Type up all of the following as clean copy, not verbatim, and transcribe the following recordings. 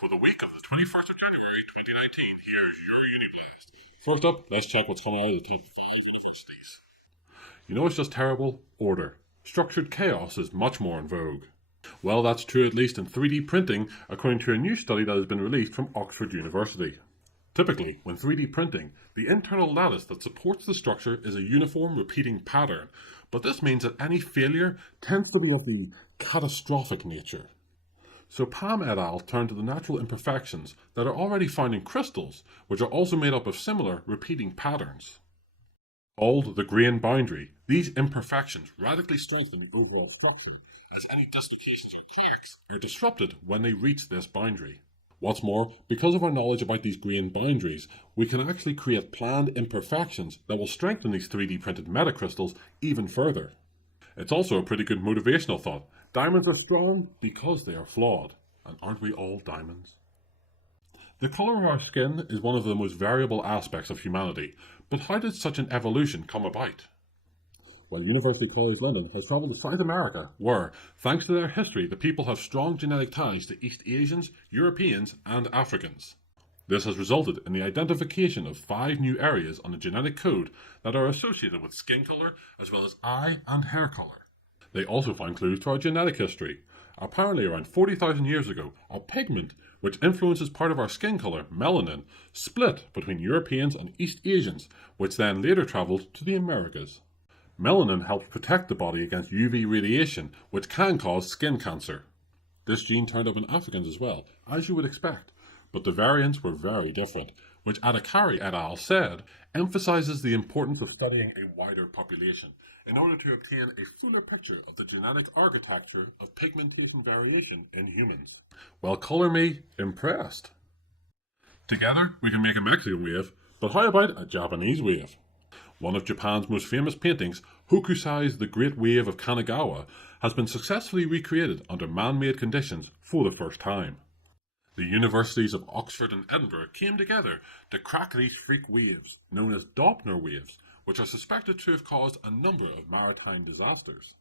For the week of the 21st of January 2019, here's your Uni Blast. First up, let's check what's coming out of the top 5 universities. You know what's just terrible? Order. Structured chaos is much more in vogue. Well, that's true at least in 3D printing, according to a new study that has been released from Oxford University. Typically, when 3D printing, the internal lattice that supports the structure is a uniform repeating pattern, but this means that any failure tends to be of the catastrophic nature. So Pam et al. Turned to the natural imperfections that are already found in crystals, which are also made up of similar repeating patterns. Called the grain boundary, these imperfections radically strengthen the overall structure, as any dislocations or cracks are disrupted when they reach this boundary. What's more, because of our knowledge about these grain boundaries, we can actually create planned imperfections that will strengthen these 3D printed metacrystals even further. It's also a pretty good motivational thought. Diamonds are strong because they are flawed. And aren't we all diamonds? The colour of our skin is one of the most variable aspects of humanity, but how did such an evolution come about? Well, University College London has travelled to South America, where, thanks to their history, the people have strong genetic ties to East Asians, Europeans, and Africans. This has resulted in the identification of 5 new areas on the genetic code that are associated with skin colour as well as eye and hair colour. They also find clues to our genetic history. Apparently around 40,000 years ago, a pigment, which influences part of our skin colour, melanin, split between Europeans and East Asians, which then later travelled to the Americas. Melanin helps protect the body against UV radiation, which can cause skin cancer. This gene turned up in Africans as well, as you would expect, but the variants were very different, which Adhikari et al. Said emphasizes the importance of studying a wider population in order to obtain a fuller picture of the genetic architecture of pigmentation variation in humans. Well, colour me impressed. Together we can make a Mexican wave, but how about a Japanese wave? One of Japan's most famous paintings, Hokusai's The Great Wave of Kanagawa, has been successfully recreated under man-made conditions for the first time. The universities of Oxford and Edinburgh came together to crack these freak waves, known as Doppler Waves, which are suspected to have caused a number of maritime disasters.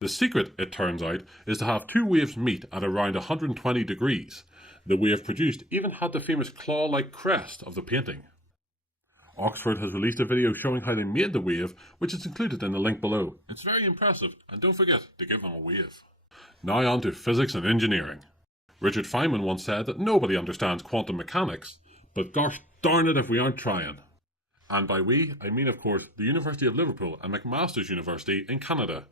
The secret, it turns out, is to have 2 waves meet at around 120 degrees. The wave produced even had the famous claw-like crest of the painting. Oxford has released a video showing how they made the wave, which is included in the link below. It's very impressive, and don't forget to give them a wave. Now on to physics and engineering. Richard Feynman once said that nobody understands quantum mechanics, but gosh darn it if we aren't trying. And by we, I mean of course the University of Liverpool and McMaster's University in Canada.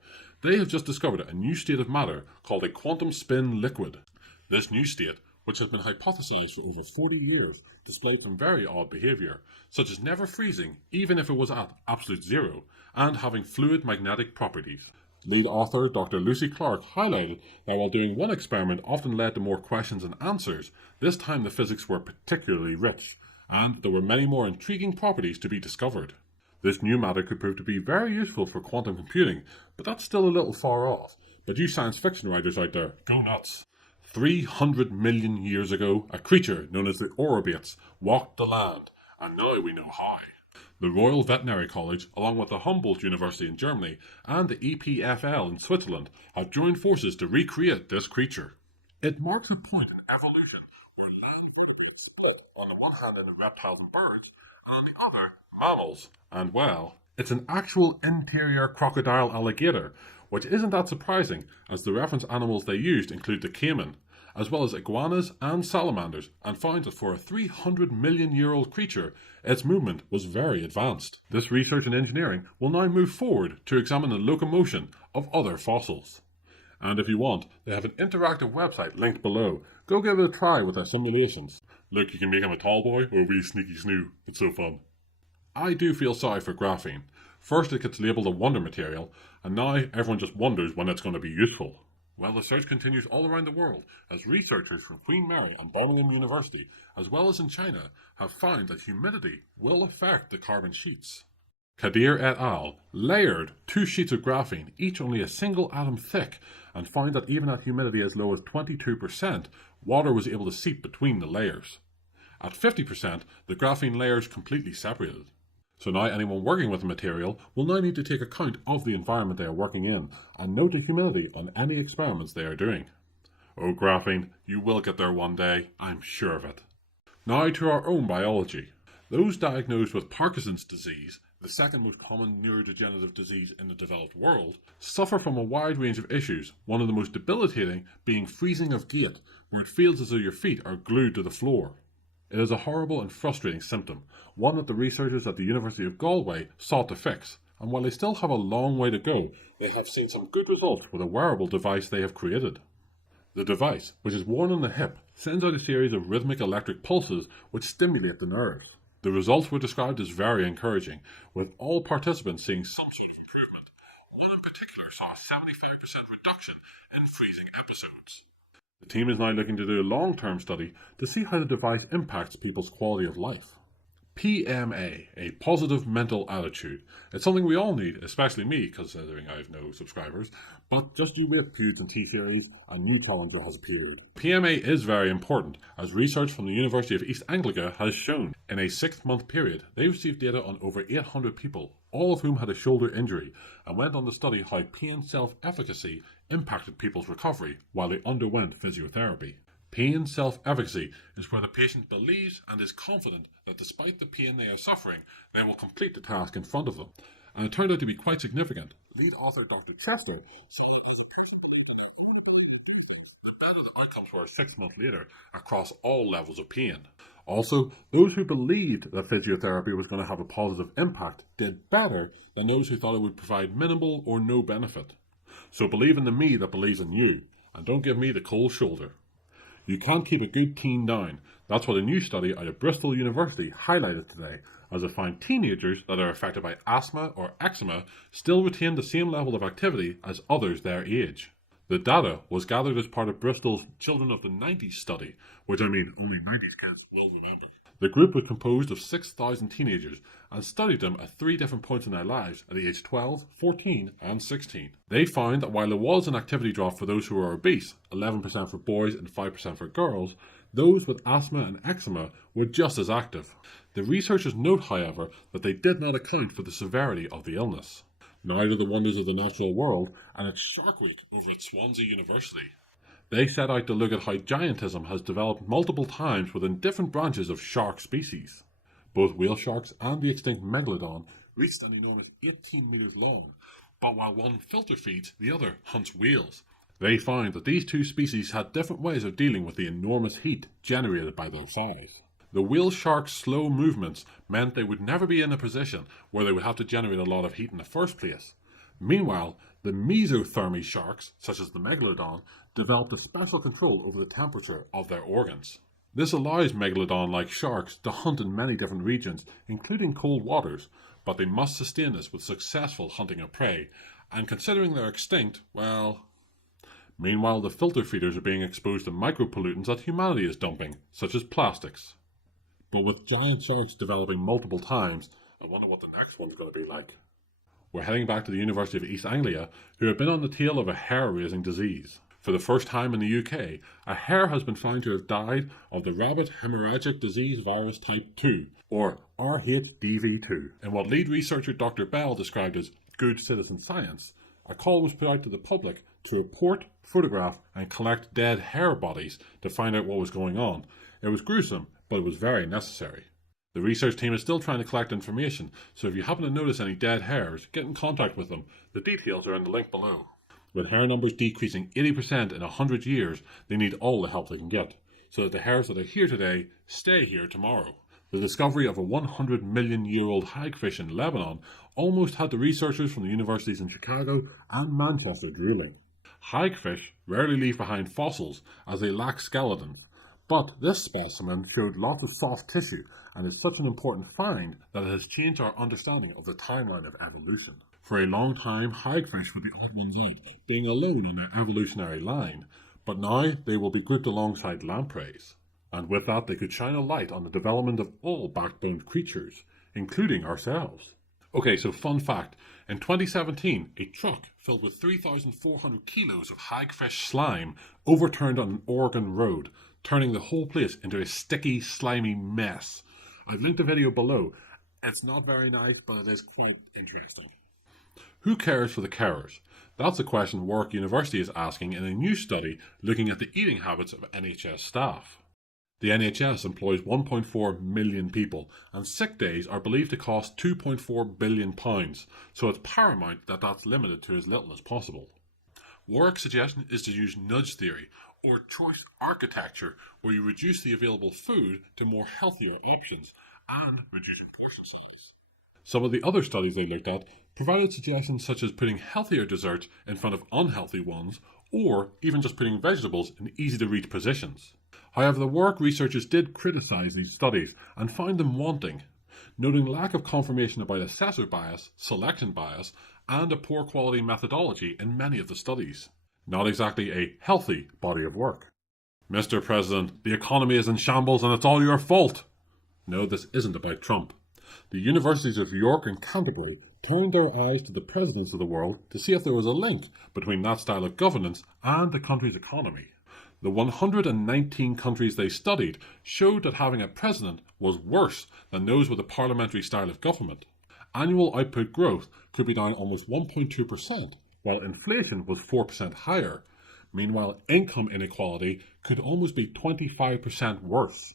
They have just discovered a new state of matter called a quantum spin liquid. This new state, which has been hypothesized for over 40 years, displayed some very odd behaviour, such as never freezing even if it was at absolute zero, and having fluid magnetic properties. Lead author Dr. Lucy Clark highlighted that while doing one experiment often led to more questions than answers, this time the physics were particularly rich, and there were many more intriguing properties to be discovered. This new matter could prove to be very useful for quantum computing, but that's still a little far off. But you science fiction writers out there, go nuts! 300 million years ago, a creature known as the Orobates walked the land, and now we know how. The Royal Veterinary College, along with the Humboldt University in Germany and the EPFL in Switzerland, have joined forces to recreate this creature. It marks a point in evolution where land vertebrates split on the one hand into reptiles and birds, and on the other, mammals. And well, it's an actual interior crocodile alligator, which isn't that surprising, as the reference animals they used include the caiman, as well as iguanas and salamanders, and found that for a 300 million year old creature, its movement was very advanced. This research and engineering will now move forward to examine the locomotion of other fossils. And if you want, they have an interactive website linked below. Go give it a try with their simulations. Look, you can make him a tall boy or a wee sneaky snoo. It's so fun. I do feel sorry for graphene. First it gets labelled a wonder material, and now everyone just wonders when it's going to be useful. Well, the search continues all around the world as researchers from Queen Mary and Birmingham University, as well as in China, have found that humidity will affect the carbon sheets. Kadir et al. Layered 2 sheets of graphene, each only a single atom thick, and found that even at humidity as low as 22%, water was able to seep between the layers. At 50%, the graphene layers completely separated. So now anyone working with the material will now need to take account of the environment they are working in and note the humidity on any experiments they are doing. Oh, Graphene, you will get there one day, I'm sure of it. Now to our own biology. Those diagnosed with Parkinson's disease, the second most common neurodegenerative disease in the developed world, suffer from a wide range of issues, one of the most debilitating being freezing of gait, where it feels as though your feet are glued to the floor. It is a horrible and frustrating symptom, one that the researchers at the University of Galway sought to fix, and while they still have a long way to go, they have seen some good results with a wearable device they have created. The device, which is worn on the hip, sends out a series of rhythmic electric pulses which stimulate the nerves. The results were described as very encouraging, with all participants seeing some sort of improvement. One in particular saw a 75% reduction in freezing episodes. The team is now looking to do a long-term study to see how the device impacts people's quality of life. PMA, a positive mental attitude. It's something we all need, especially me, considering I have no subscribers. But just you wait, Pewds and T-Series, a new calendar has appeared. PMA is very important, as research from the University of East Anglia has shown. In a 6-month period, they received data on over 800 people, all of whom had a shoulder injury, and went on to study how pain self-efficacy impacted people's recovery while they underwent physiotherapy. Pain self-efficacy is where the patient believes and is confident that despite the pain they are suffering, they will complete the task in front of them. And it turned out to be quite significant. Lead author Dr. Chester said the better the outcomes were 6 months later across all levels of pain. Also, those who believed that physiotherapy was going to have a positive impact did better than those who thought it would provide minimal or no benefit. So believe in the me that believes in you, and don't give me the cold shoulder. You can't keep a good teen down. That's what a new study out of Bristol University highlighted today, as it found teenagers that are affected by asthma or eczema still retain the same level of activity as others their age. The data was gathered as part of Bristol's Children of the 90s study, which only 90s kids will remember. The group was composed of 6,000 teenagers and studied them at 3 different points in their lives at the age 12, 14 and 16. They found that while there was an activity drop for those who were obese, 11% for boys and 5% for girls, those with asthma and eczema were just as active. The researchers note, however, that they did not account for the severity of the illness. Neither the wonders of the natural world, and it's Shark Week over at Swansea University. They set out to look at how giantism has developed multiple times within different branches of shark species. Both whale sharks and the extinct megalodon reached an enormous 18 meters long, but while one filter feeds, the other hunts whales. They found that these two species had different ways of dealing with the enormous heat generated by their size. The whale shark's slow movements meant they would never be in a position where they would have to generate a lot of heat in the first place. Meanwhile, the mesothermy sharks, such as the megalodon, developed a special control over the temperature of their organs. This allows megalodon-like sharks to hunt in many different regions, including cold waters, but they must sustain this with successful hunting of prey, and considering they're extinct, well... Meanwhile, the filter feeders are being exposed to micropollutants that humanity is dumping, such as plastics. But with giant sharks developing multiple times, I wonder what the next one's going to be like. We're heading back to the University of East Anglia, who have been on the tail of a hare-raising disease. For the first time in the UK, a hare has been found to have died of the rabbit hemorrhagic disease virus type 2, or RHDV2. In what lead researcher Dr. Bell described as good citizen science, a call was put out to the public to report, photograph and collect dead hare bodies to find out what was going on. It was gruesome, but it was very necessary. The research team is still trying to collect information, so if you happen to notice any dead hares, get in contact with them. The details are in the link below. With hare numbers decreasing 80% in 100 years, they need all the help they can get, so that the hares that are here today stay here tomorrow. The discovery of a 100-million-year-old hagfish in Lebanon almost had the researchers from the universities in Chicago and Manchester drooling. Hagfish rarely leave behind fossils as they lack skeletons, but this specimen showed lots of soft tissue and is such an important find that it has changed our understanding of the timeline of evolution. For a long time, hagfish were the odd ones out, being alone on their evolutionary line, but now they will be grouped alongside lampreys. And with that, they could shine a light on the development of all backboned creatures, including ourselves. Okay, so fun fact. In 2017, a truck filled with 3,400 kilos of hagfish slime overturned on an Oregon road, turning the whole place into a sticky, slimy mess. I've linked a video below. It's not very nice, but it is quite interesting. Who cares for the carers? That's a question Warwick University is asking in a new study looking at the eating habits of NHS staff. The NHS employs 1.4 million people, and sick days are believed to cost £2.4 billion, so it's paramount that that's limited to as little as possible. Warwick's suggestion is to use nudge theory, or choice architecture, where you reduce the available food to more healthier options and reduce portion size. Some of the other studies they looked at provided suggestions such as putting healthier desserts in front of unhealthy ones, or even just putting vegetables in easy-to-reach positions. However, the Warwick researchers did criticise these studies and found them wanting, noting lack of confirmation about assessor bias, selection bias, and a poor quality methodology in many of the studies. Not exactly a healthy body of work. Mr. President, the economy is in shambles and it's all your fault. No, this isn't about Trump. The universities of York and Canterbury turned their eyes to the presidents of the world to see if there was a link between that style of governance and the country's economy. The 119 countries they studied showed that having a president was worse than those with a parliamentary style of government. Annual output growth could be down almost 1.2%, while inflation was 4% higher. Meanwhile, income inequality could almost be 25% worse.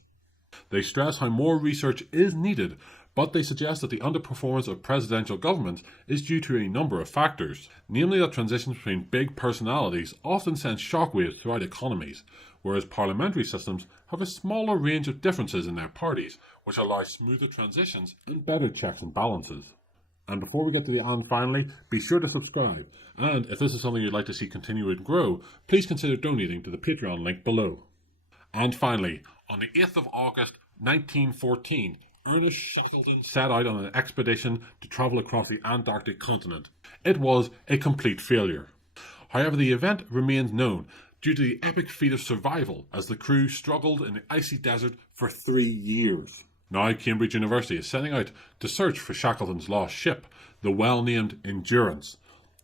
They stress how more research is needed, but they suggest that the underperformance of presidential governments is due to a number of factors, namely that transitions between big personalities often send shockwaves throughout economies, whereas parliamentary systems have a smaller range of differences in their parties, which allow smoother transitions and better checks and balances. And before we get to the and finally, be sure to subscribe, and if this is something you'd like to see continue and grow, please consider donating to the Patreon link below. And finally, on the 8th of August 1914, Ernest Shackleton set out on an expedition to travel across the Antarctic continent. It was a complete failure. However, the event remains known due to the epic feat of survival as the crew struggled in the icy desert for 3 years. Now Cambridge University is setting out to search for Shackleton's lost ship, the well-named Endurance,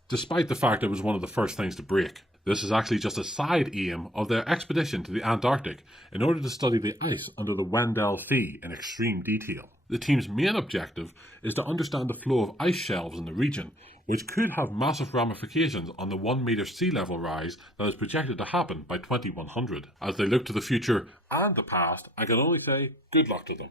despite the fact it was one of the first things to break. This is actually just a side aim of their expedition to the Antarctic in order to study the ice under the Weddell Sea in extreme detail. The team's main objective is to understand the flow of ice shelves in the region, which could have massive ramifications on the 1 metre sea level rise that is projected to happen by 2100. As they look to the future and the past, I can only say good luck to them.